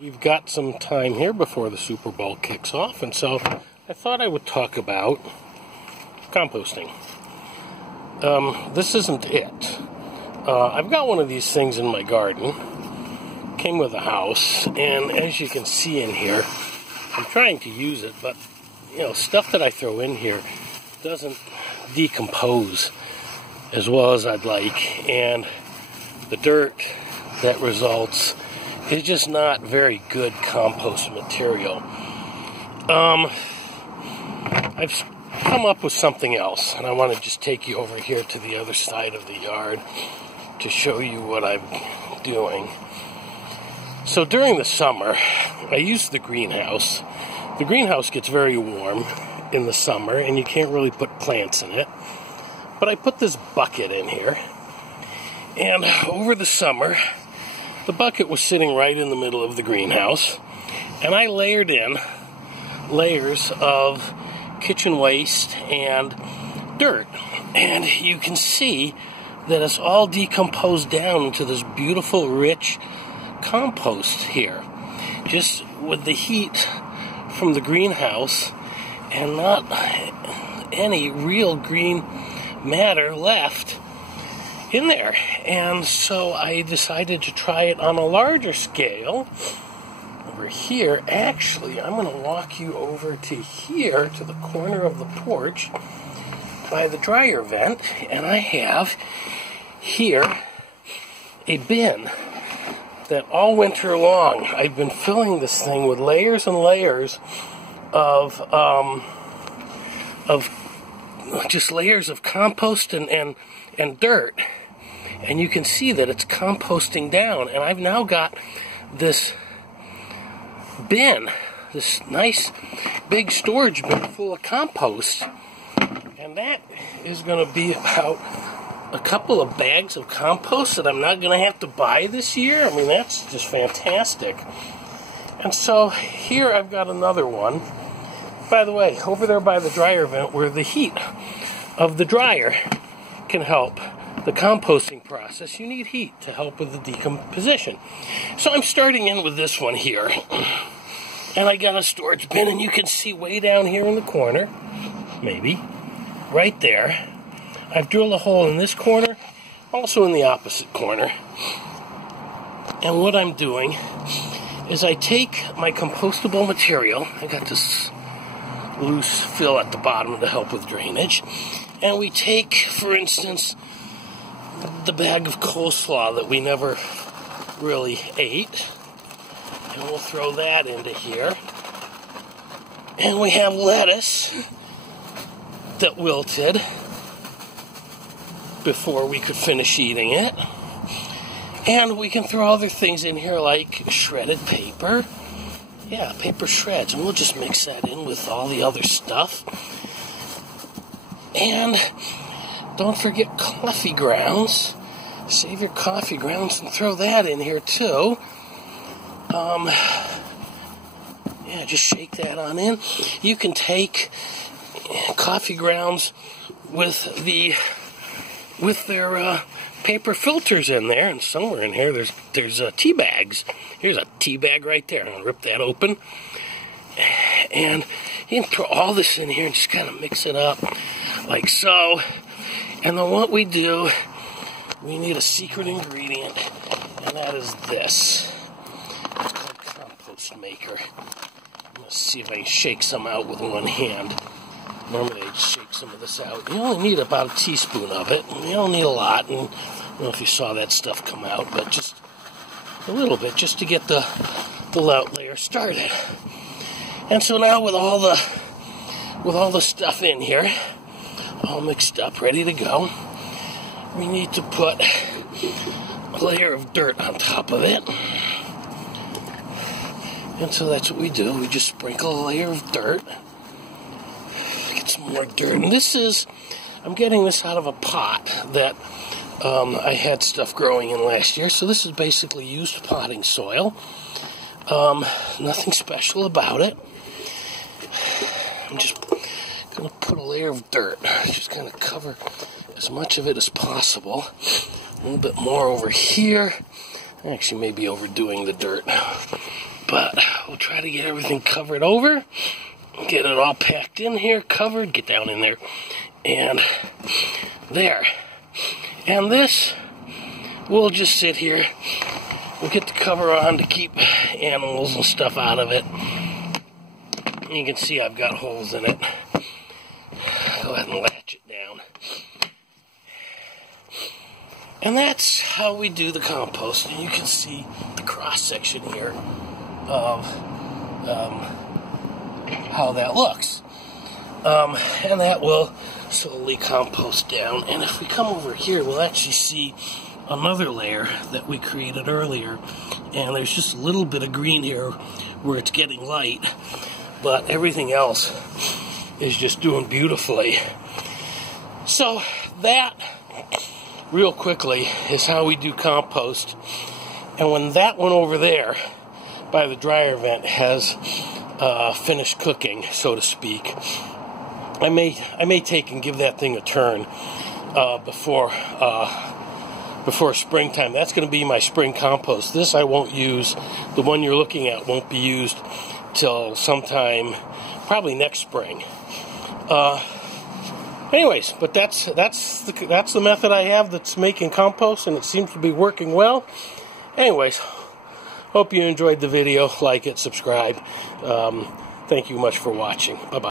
We've got some time here before the Super Bowl kicks off, and so I thought I would talk about composting. This isn't it. I've got one of these things in my garden. Came with a house, and as you can see in here, I'm trying to use it, but stuff that I throw in here doesn't decompose as well as I'd like, and the dirt that results is just not very good compost material. I've come up with something else, and I want to just take you over here to the other side of the yard to show you what I'm doing. So during the summer, I use the greenhouse. The greenhouse gets very warm in the summer, and you can't really put plants in it. But I put this bucket in here, and over the summer, the bucket was sitting right in the middle of the greenhouse, and I layered in layers of kitchen waste and dirt. And you can see that it's all decomposed down into this beautiful, rich compost here. Just with the heat from the greenhouse and not any real green matter left in there. And so I decided to try it on a larger scale over here. Actually, I'm going to walk you over to here, to the corner of the porch by the dryer vent, and I have here a bin that all winter long I've been filling this thing with layers and layers of just layers of compost and dirt. And you can see that it's composting down, and I've now got this bin, this nice big storage bin full of compost, and that is going to be about a couple of bags of compost that I'm not going to have to buy this year. I mean, that's just fantastic. And so here I've got another one. By the way, over there by the dryer vent, where the heat of the dryer can help the composting process, you need heat to help with the decomposition. So I'm starting in with this one here, and I got a storage bin, and you can see way down here in the corner, maybe, right there, I've drilled a hole in this corner, also in the opposite corner. And what I'm doing is I take my compostable material, I got this loose fill at the bottom to help with drainage, and we take, for instance, the bag of coleslaw that we never really ate, and we'll throw that into here. And we have lettuce that wilted before we could finish eating it. And we can throw other things in here like shredded paper. Yeah, paper shreds, and we'll just mix that in with all the other stuff. And don't forget coffee grounds. Save your coffee grounds and throw that in here too. Yeah, just shake that on in. You can take coffee grounds with their paper filters in there, and somewhere in here there's tea bags. Here's a tea bag right there. I'm gonna rip that open, and you can throw all this in here and just kind of mix it up like so. And then what we do, we need a secret ingredient, and that is this. It's called Compost Maker. I'm gonna see if I can shake some out with one hand. Normally I shake some of this out. You only need about a teaspoon of it. You don't need a lot. And I don't know if you saw that stuff come out, but just a little bit, just to get the lout layer started. And so now with all the stuff in here, all mixed up, ready to go, we need to put a layer of dirt on top of it. And so that's what we do. We just sprinkle a layer of dirt. Get some more dirt. And I'm getting this out of a pot that I had stuff growing in last year. So this is basically used potting soil. Nothing special about it. I'm just going to put a layer of dirt. Just kind of cover as much of it as possible. A little bit more over here. I actually may be overdoing the dirt. But try to get everything covered over. Get it all packed in here, covered, get down in there. And there. And this will just sit here. We'll get the cover on to keep animals and stuff out of it. You can see I've got holes in it. Go ahead and latch it down. And that's how we do the compost. And you can see the cross section here of how that looks. And that will slowly compost down. And if we come over here, we'll actually see another layer that we created earlier. And there's just a little bit of green here where it's getting light. But everything else is just doing beautifully. So that, real quickly, is how we do compost. And when that one over there by the dryer vent has finished cooking, so to speak, I may take and give that thing a turn before springtime. That's going to be my spring compost. This I won't use. The one you're looking at won't be used till sometime, probably next spring. Anyways, but that's the method I have that's making compost, and it seems to be working well. Anyways, hope you enjoyed the video. Like it, subscribe. Thank you much for watching. Bye-bye.